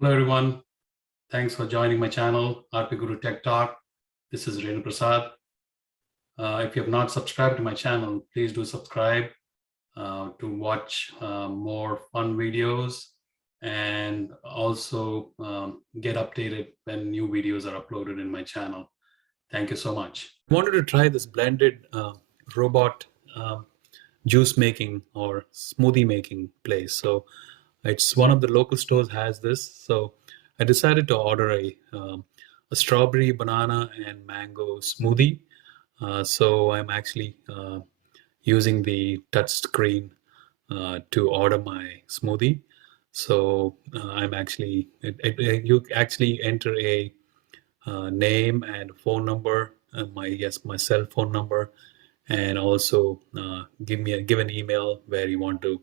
Hello, everyone. Thanks for joining my channel, RP Guru Tech Talk. This is Renu Prasad. If you have not subscribed to my channel, please do subscribe to watch more fun videos and also get updated when new videos are uploaded in my channel. Thank you so much. I wanted to try this blended robot juice making or smoothie making place. So it's one of the local stores has this. So I decided to order a strawberry, banana, and mango smoothie. So I'm actually using the touch screen to order my smoothie. So I'm actually you actually enter a name and phone number, my cell phone number, and also give an email where you want to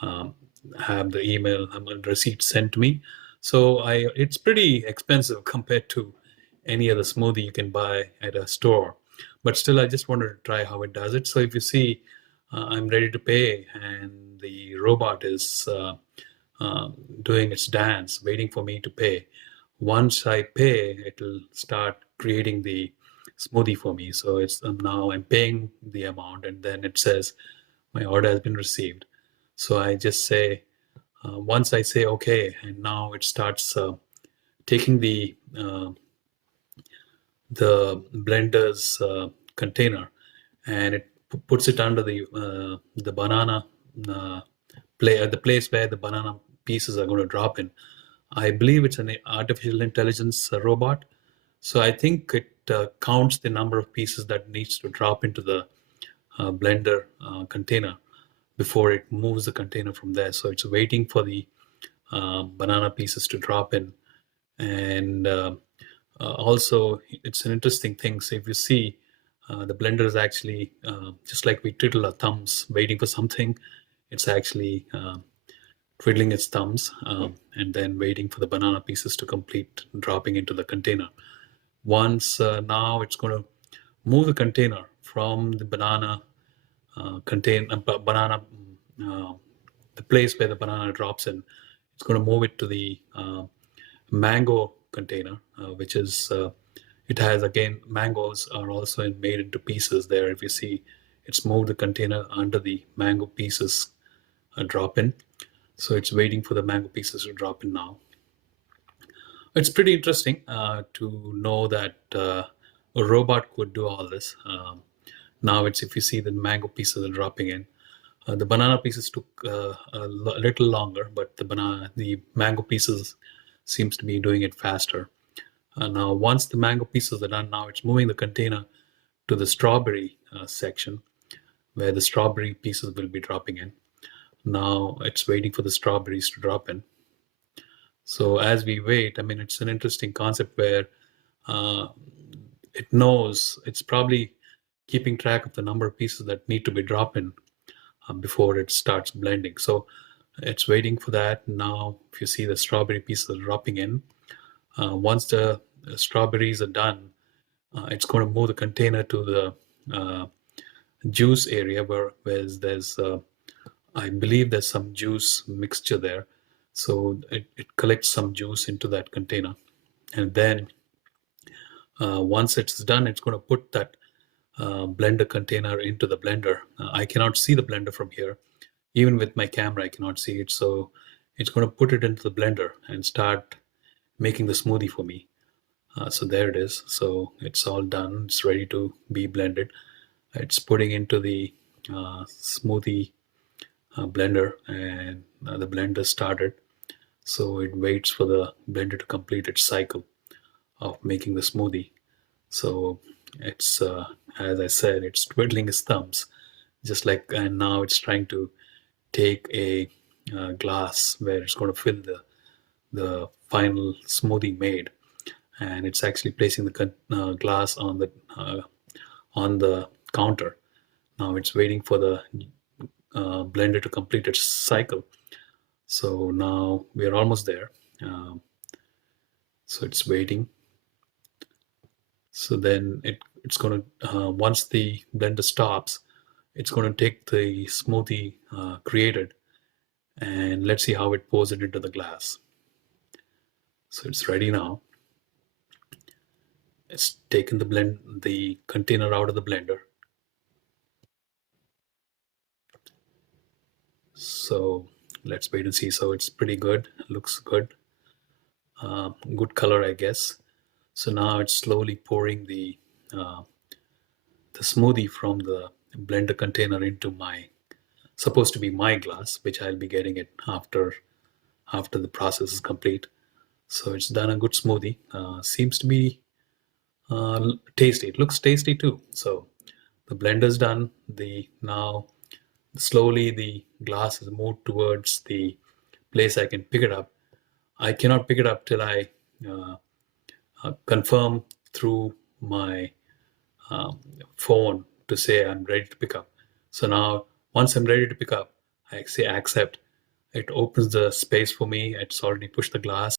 um, have the email receipt sent to me. So it's pretty expensive compared to any other smoothie you can buy at a store, but still I just wanted to try how it does it. So if you see, I'm ready to pay, and the robot is doing its dance, waiting for me to pay. Once I pay, it will start creating the smoothie for me. So it's now I'm paying the amount, and then it says my order has been received. So I just say, once I say okay, and now it starts taking the blender's container, and it puts it under the banana the place where the banana pieces are going to drop in. I believe it's an artificial intelligence robot. So I think it counts the number of pieces that needs to drop into the blender container before it moves the container from there. So it's waiting for the banana pieces to drop in. And also, it's an interesting thing. So if you see, the blender is actually just like we twiddle our thumbs waiting for something. It's actually twiddling its thumbs and then waiting for the banana pieces to complete dropping into the container. Once now it's going to move the container from the banana banana the place where the banana drops in. It's going to move it to the mango container, which is it has, again, mangoes are also made into pieces there. If you see, it's moved the container under the mango pieces drop in. So it's waiting for the mango pieces to drop in now. It's pretty interesting to know that a robot could do all this. Now it's, if you see, the mango pieces are dropping in. The banana pieces took a little longer, but the mango pieces seems to be doing it faster. Now, once the mango pieces are done, now it's moving the container to the strawberry section, where the strawberry pieces will be dropping in. Now it's waiting for the strawberries to drop in. So as we wait, I mean, it's an interesting concept where it knows, it's probably keeping track of the number of pieces that need to be dropped in before it starts blending. So it's waiting for that. Now, if you see, the strawberry pieces are dropping in. Once the strawberries are done, it's going to move the container to the juice area where there's I believe there's some juice mixture there. So it collects some juice into that container. And then once it's done, it's going to put that blender container into the blender. I cannot see the blender from here. Even with my camera, I cannot see it. So it's going to put it into the blender and start making the smoothie for me. So there it is. So it's all done. It's ready to be blended. It's putting into the smoothie blender, and the blender started. So it waits for the blender to complete its cycle of making the smoothie. So it's, as I said, it's twiddling its thumbs, just like, and now it's trying to take a glass where it's going to fill the final smoothie made, and it's actually placing the glass on the counter. Now it's waiting for the blender to complete its cycle. So now we are almost there. So it's waiting. So then it's going to, once the blender stops, it's going to take the smoothie created, and let's see how it pours it into the glass. So it's ready now. It's taken the container out of the blender. So let's wait and see. So it's pretty good. It looks good. Good color, I guess. So now it's slowly pouring the smoothie from the blender container into my supposed to be my glass, which I'll be getting it after the process is complete. So it's done a good smoothie. Seems to be tasty. It looks tasty too. So the blender's done. The now slowly the glass is moved towards the place I can pick it up. I cannot pick it up till I uh, confirm through my um, phone to say I'm ready to pick up. So now, once I'm ready to pick up, I say accept. It opens the space for me. It's already pushed the glass.